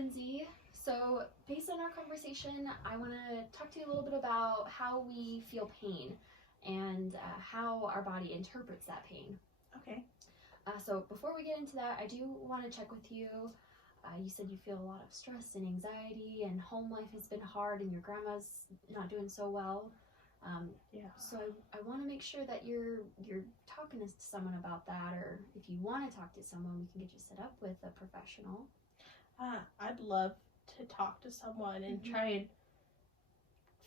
Lindsay. So, based on our conversation, I want to talk to you a little bit about how we feel pain and how our body interprets that pain. Okay. So, before we get into that, I do want to check with you. You said you feel a lot of stress and anxiety, and home life has been hard, and your grandma's not doing so well. Yeah. So I want to make sure that you're talking to someone about that, or if you want to talk to someone, we can get you set up with a professional. I'd love to talk to someone and try and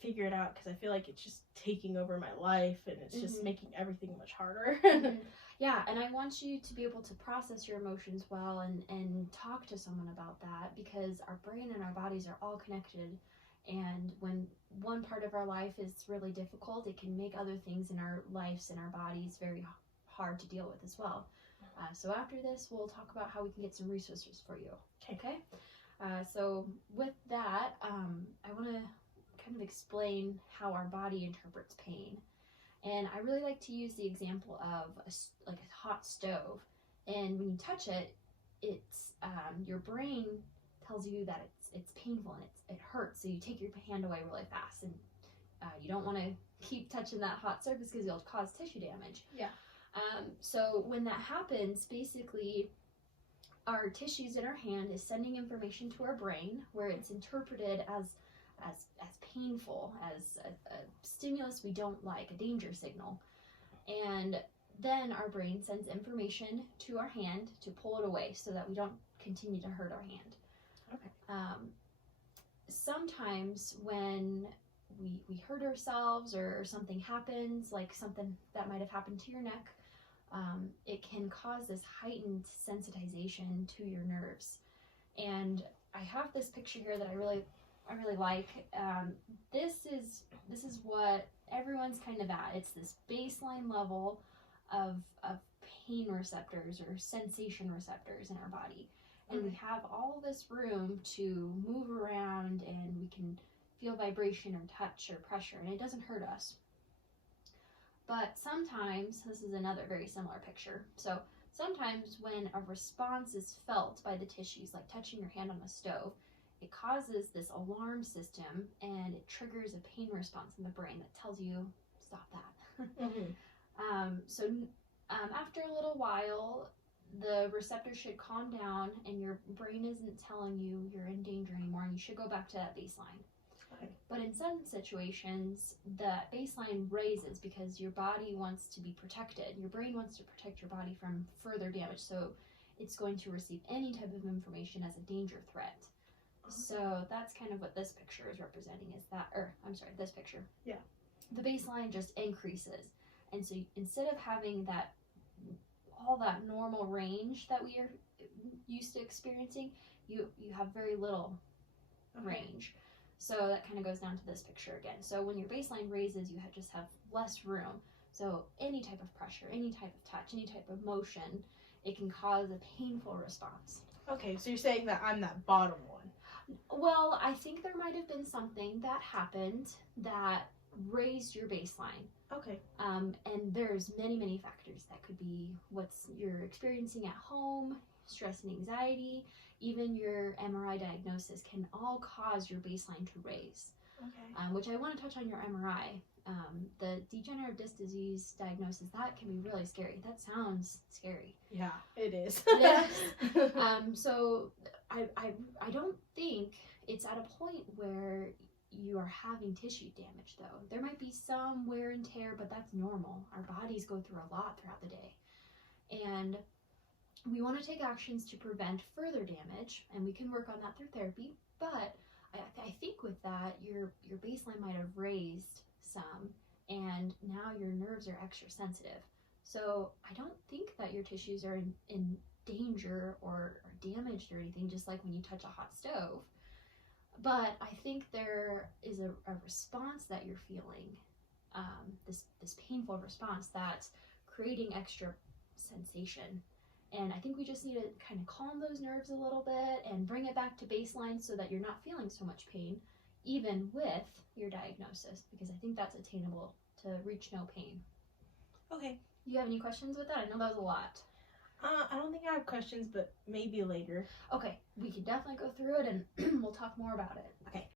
figure it out, because I feel like it's just taking over my life, and it's just making everything much harder. Yeah, and I want you to be able to process your emotions well and talk to someone about that, because our brain and our bodies are all connected. And when one part of our life is really difficult, it can make other things in our lives and our bodies very hard to deal with as well. So after this, we'll talk about how we can get some resources for you. Okay? So with that, I want to kind of explain how our body interprets pain. And I really like to use the example of a hot stove. And when you touch it, it's your brain tells you that it's painful and it hurts. So you take your hand away really fast, and you don't want to keep touching that hot surface because you'll cause tissue damage. Yeah. So when that happens, basically, our tissues in our hand is sending information to our brain, where it's interpreted as painful, as a stimulus we don't like, a danger signal. And then our brain sends information to our hand to pull it away so that we don't continue to hurt our hand. Okay. Sometimes when we hurt ourselves or something happens, like something that might have happened to your neck, it can cause this heightened sensitization to your nerves. And I have this picture here that I really like. This is what everyone's kind of at. It's this baseline level of pain receptors or sensation receptors in our body. And we have all this room to move around, and we can feel vibration or touch or pressure, and it doesn't hurt us. But sometimes, this is another very similar picture. So sometimes when a response is felt by the tissues, like touching your hand on a stove, it causes this alarm system, and it triggers a pain response in the brain that tells you, stop that. So after a little while, the receptor should calm down, and your brain isn't telling you you're in danger anymore, and you should go back to that baseline. Okay. But in some situations, that baseline raises because your body wants to be protected. Your brain wants to protect your body from further damage, so it's going to receive any type of information as a danger threat. So that's kind of what this picture is representing, this picture. Yeah. The baseline just increases. And so instead of having all that normal range that we are used to experiencing, you have very little range. So that kind of goes down to this picture again. So when your baseline raises, you just have less room. So any type of pressure, any type of touch, any type of motion, it can cause a painful response. Okay, so you're saying that I'm that bottom one. Well, I think there might have been something that happened that raised your baseline. Okay. And there's many factors. That could be what's you're experiencing at home, stress and anxiety, even your MRI diagnosis can all cause your baseline to raise. Okay. Which I want to touch on your MRI. The degenerative disc disease diagnosis, that can be really scary. That sounds scary. Yeah, it is. Yeah. So I don't think it's at a point where you are having tissue damage, though. There might be some wear and tear, but that's normal. Our bodies go through a lot throughout the day. And we want to take actions to prevent further damage, and we can work on that through therapy. But I think with that, your baseline might have raised some, and now your nerves are extra sensitive. So I don't think that your tissues are in danger or damaged or anything, just like when you touch a hot stove. But I think there is a response that you're feeling, this painful response that's creating extra sensation. And I think we just need to kind of calm those nerves a little bit and bring it back to baseline so that you're not feeling so much pain, even with your diagnosis, because I think that's attainable to reach no pain. Okay. Do you have any questions with that? I know that was a lot. I don't think I have questions, but maybe later. Okay, we could definitely go through it and we'll talk more about it. Okay.